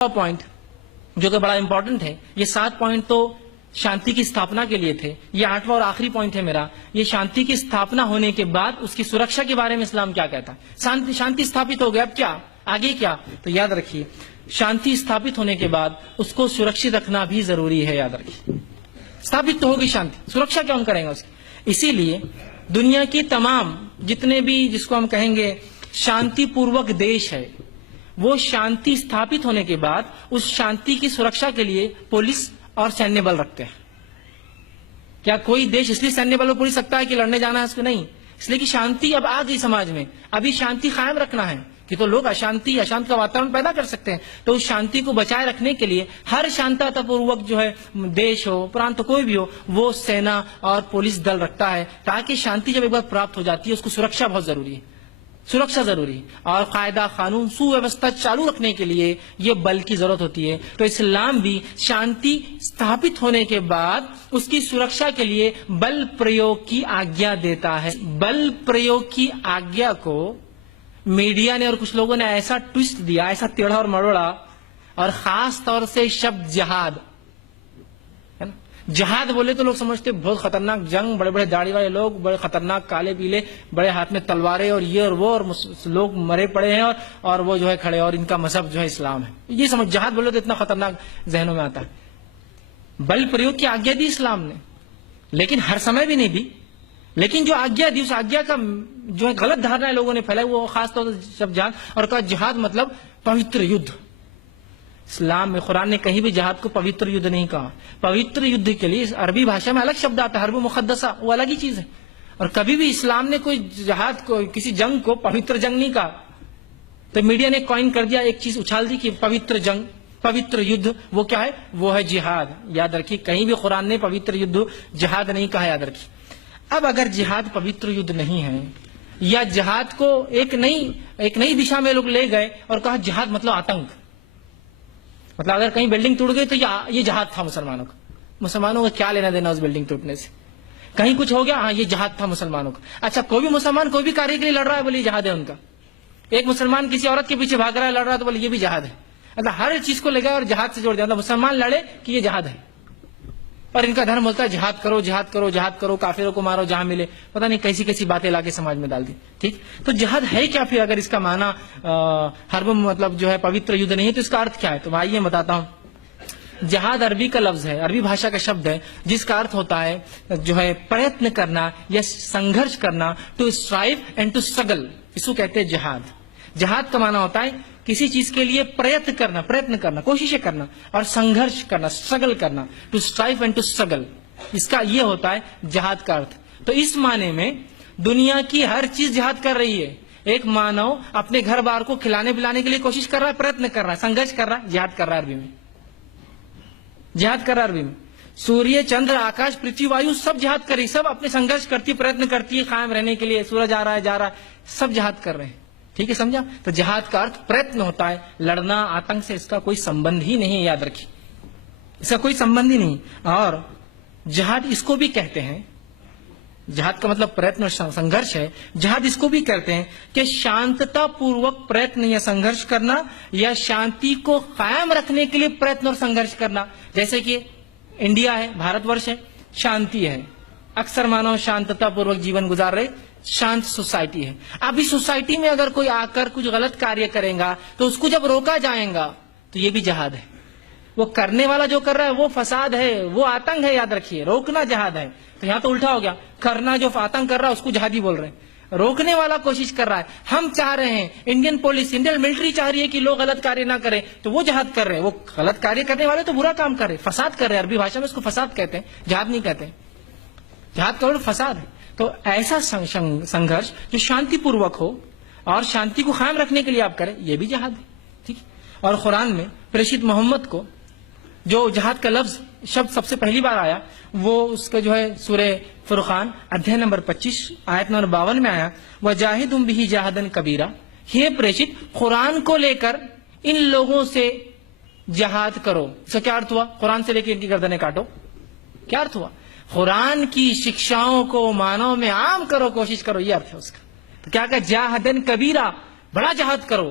Point جو کہ بڑا امپورٹنٹ ہے، یہ 7 پوائنٹ تو شانتی کی استھاپنا کے لیے تھے. یہ 8واں اور آخری پوائنٹ ہے میرا. یہ شانتی کی استھاپنا ہونے کے بعد اس کی سرکشا کے بارے میں اسلام کیا کہتا ہے. شانتی استھاپت ہو گیا، اب کیا آگے کیا؟ تو یاد رکھیے شانتی استھاپت ہونے کے بعد اس کو سرکشت رکھنا بھی ضروری ہے. یاد رکھیے استھاپت تو ہوگی شانتی، سرکشا کیا ہم کریں گے اس کی. اسی لیے دنیا کی تمام جتنے بھی جس کو ہم کہیں گے شانتی پوروک دیش ہے، وہ شانتی استھاپت ہونے کے بعد اس شانتی کی سرکشا کے لیے پولیس اور سینیہ بل رکھتے ہیں. کیا کوئی دیش اس لیے سینیہ بل اور پولیس رکھتا ہے کہ لڑنے جانا ہے اس کو؟ نہیں، اس لیے کہ شانتی اب آ گئی سماج میں، ابھی شانتی قائم رکھنا ہے کہ تو لوگ اشانت کا واتاورن پیدا کر سکتے ہیں. تو اس شانتی کو بچائے رکھنے کے لیے ہر شانتا پوروک جو ہے دیش ہو پرانت کوئی بھی ہو، وہ سینا اور پولیس دل رکھتا ہے تاکہ شانتی جب ایک بار پراپت ہو جاتی ہے اس کو سرکشا بہت ضروری ہے. سرکشا ضروری اور قاعدہ قانون سوویوستھا چالو رکھنے کے لیے یہ بل کی ضرورت ہوتی ہے. تو اسلام بھی شانتی استھاپت ہونے کے بعد اس کی سرکشا کے لیے بل پریوگ کی آگیا دیتا ہے. بل پریوگ کی آگیا کو میڈیا نے اور کچھ لوگوں نے ایسا ٹوسٹ دیا، ایسا ٹیڑھا اور مروڑا، اور خاص طور سے شبد جہاد. جہاد بولے تو لوگ سمجھتے بہت خطرناک جنگ، بڑے بڑے داڑھی والے لوگ، بڑے خطرناک کالے پیلے، بڑے ہاتھ میں تلواریں اور یہ اور وہ، اور لوگ مرے پڑے ہیں اور وہ جو ہے کھڑے، اور ان کا مذہب جو ہے اسلام ہے. یہ سمجھ جہاد بولے تو اتنا خطرناک ذہنوں میں آتا ہے. بل پریوگ کی آگیا دی اسلام نے، لیکن ہر سمے بھی نہیں دی. لیکن جو آگیا دی اس آگیا کا جو ہے غلط دھارنا لوگوں نے پھیلائی، وہ خاص طور سے شب جہاد، اور کہا جہاد مطلب پوتر یدھ. اسلام میں قرآن نے کہیں بھی جہاد کو پوتر یدھ نہیں کہا. پوتر یدھ کے لیے عربی بھاشا میں الگ شبد آتا ہے، حرب مقدسہ، وہ الگ ہی چیز ہے. اور کبھی بھی اسلام نے کوئی جہاد کو کسی جنگ کو پوتر جنگ نہیں کہا. تو میڈیا نے کوائن کر دیا، ایک چیز اچھال دی کہ پوتر جنگ، پوتر یدھ وہ کیا ہے؟ وہ ہے جہاد. یاد رکھیے کہیں بھی قرآن نے پوتر یدھ جہاد نہیں کہا. یاد رکھیے. اب اگر جہاد پوتر یدھ نہیں ہے، یا جہاد کو ایک نئی دشا میں لوگ لے گئے اور کہا جہاد مطلب آتنک، مطلب اگر کہیں بلڈنگ ٹوٹ گئی تو یہ جہاد تھا مسلمانوں کا. مسلمانوں کا کیا لینا دینا اس بلڈنگ ٹوٹنے سے؟ کہیں کچھ ہو گیا، ہاں یہ جہاد تھا مسلمانوں کا. اچھا کوئی بھی مسلمان کوئی بھی کاریہ کے لیے لڑ رہا ہے، بولے یہ جہاد ہے ان کا. ایک مسلمان کسی عورت کے پیچھے بھاگ رہا ہے، لڑ رہا ہے، تو بولے یہ بھی جہاد ہے. مطلب ہر چیز کو لے گئے اور جہاد سے جوڑ دیا. مطلب مسلمان لڑے کہ یہ جہاد ہے، اور ان کا دھرم ہوتا ہے جہاد کرو جہاد کرو جہاد کرو، کافروں کو مارو جہاں ملے. پتہ نہیں کیسی کیسی باتیں لا کے سماج میں ڈال دی. ٹھیک، تو جہاد ہے کیا پھر؟ اگر اس کا معنی حرب مطلب جو ہے پوتر یدھ نہیں ہے تو اس کا ارتھ کیا ہے؟ تو بھائی یہ بتاتا ہوں. جہاد عربی کا لفظ ہے، عربی بھاشا کا شبد ہے، جس کا ارتھ ہوتا ہے جو ہے پریتن کرنا یا سنگھرش کرنا. To strive and to struggle, اس کو کہتے ہیں جہاد. جہاد کا معنی ہوتا ہے کسی چیز کے لیے پریتن کرنا، کوششیں کرنا، اور سنگھرش کرنا، اسٹرگل کرنا. To strive and to struggle, اس کا یہ ہوتا ہے جہاد کا ارتھ. تو اس معنی میں دنیا کی ہر چیز جہاد کر رہی ہے. ایک مانو اپنے گھر بار کو کھلانے پلانے کے لیے کوشش کر رہا ہے، پریتن کر رہا ہے، سنگھرش کر رہا ہے، جہاد کر رہا ہے. عربی میں جہاد کر رہا ہے. عربی میں سوریہ چندر آکاش پرتھوی وایو سب جہاد کر رہی، سب اپنے سنگھرش کرتی، پریتن کرتی ہے قائم رہنے کے لیے. سورج آ رہا ہے جا رہا ہے، سب جہاد کر رہے ہیں. ٹھیک ہے، سمجھا؟ تو جہاد کا ارتھ پریتن ہوتا ہے. لڑنا آتنک سے اس کا کوئی سمبند ہی نہیں ہے. یاد رکھیے اس کا کوئی سمبند ہی نہیں. اور جہاد اس کو بھی کہتے ہیں، جہاد کا مطلب پریتن اور سنگھرش ہے. جہاد اس کو بھی کہتے ہیں کہ شانتتا پوروک پریتن یا سنگھرش کرنا، یا شانتی کو قائم رکھنے کے لیے پریتن اور سنگھرش کرنا. جیسے کہ انڈیا ہے، بھارت ورش ہے، شانتی ہے، اکثر مانو شانتتا پوروک جیون گزار رہے، شانت سوسائٹی ہے. اب اس سوسائٹی میں اگر کوئی آ کر کچھ غلط کاریہ کرے گا تو اس کو جب روکا جائے گا تو یہ بھی جہاد ہے. وہ کرنے والا جو کر رہا ہے وہ فساد ہے، وہ آتنک ہے. یاد رکھیے روکنا جہاد ہے. تو یہاں تو الٹا ہو گیا، کرنا جو آتنک کر رہا ہے اس کو جہادی بول رہے ہیں. روکنے والا کوشش کر رہا ہے. ہم چاہ رہے ہیں، انڈین پولیس انڈین ملٹری چاہ رہی ہے کہ لوگ غلط کاریہ نہ کریں، تو وہ جہاد کر رہے ہیں. وہ غلط کاریہ کرنے والے تو برا کام کر رہے ہیں، فساد کر رہے ہیں. عربی بھاشا میں اس کو فساد کہتے ہیں، جہاد نہیں کہتے. جہاد کا فساد ہے. تو ایسا سنگھرش جو شانتی پوروک ہو اور شانتی کو قائم رکھنے کے لیے آپ کریں، یہ بھی جہاد ہے. ٹھیک. اور قرآن میں پریشت محمد کو جو جہاد کا لفظ شبد سب سے پہلی بار آیا، وہ اس کا جو ہے سورہ فرقان ادھیائے نمبر 25 آیت نمبر 52 میں آیا، وَجَاهِدُمْ بِهِ جَاهَدًا كَبِيرًا. یہ پریشت قرآن کو لے کر ان لوگوں سے جہاد کرو. اس کا کیا ارتھ ہوا؟ قرآن سے لے کے ان کی گردنیں کاٹو. کیا ارتھ ہوا؟ قرآن کی شکشاؤں کو مانو میں عام کرو، کوشش کرو، یہ ارتھ ہے اس کا. تو کیا کہا؟ جاہدن کبیرہ، بڑا جہاد کرو.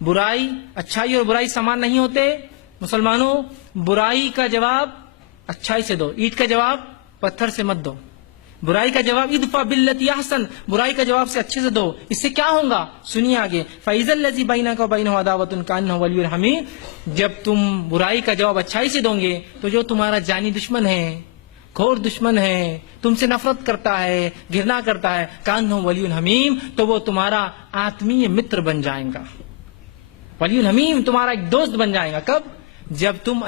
برائی اچھائی اور برائی سامان نہیں ہوتے. مسلمانوں برائی کا جواب اچھائی سے دو، اینٹ کا جواب پتھر سے مت دو. برائی کا جواب ادفع باللتی احسن، برائی کا جواب سے اچھے سے دو. اس سے کیا ہوگا سنیے آگے. فَإِذَا الَّذِي بَيْنَكَ وَبَيْنَهُ عَدَاوَةٌ كَأَنَّهُ وَلِيٌّ حَمِيمٌ، جب تم برائی کا جواب اچھائی سے دو گے تو جو تمہارا جانی دشمن ہے، گھور دشمن ہے، تم سے نفرت کرتا ہے، گھرنا کرتا ہے، كَأَنَّهُ وَلِيٌّ حَمِيمٌ، تو وہ تمہارا آتمی متر بن جائے گا. ولی حمیم تمہارا ایک دوست بن جائے گا. کب؟ جب تم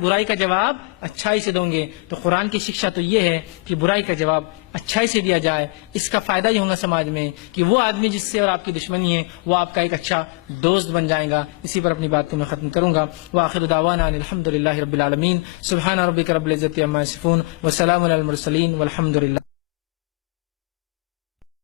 برائی کا جواب اچھائی سے دو گے. تو قرآن کی شکشا تو یہ ہے کہ برائی کا جواب اچھائی سے دیا جائے. اس کا فائدہ یہ ہوگا سماج میں کہ وہ آدمی جس سے اور آپ کی دشمنی ہے وہ آپ کا ایک اچھا دوست بن جائے گا. اسی پر اپنی بات کو میں ختم کروں گا. وآخر دعوانا ان الحمد للہ رب العالمین. سبحان ربک رب العزۃ عما یصفون وسلام علی المرسلین والحمد للہ.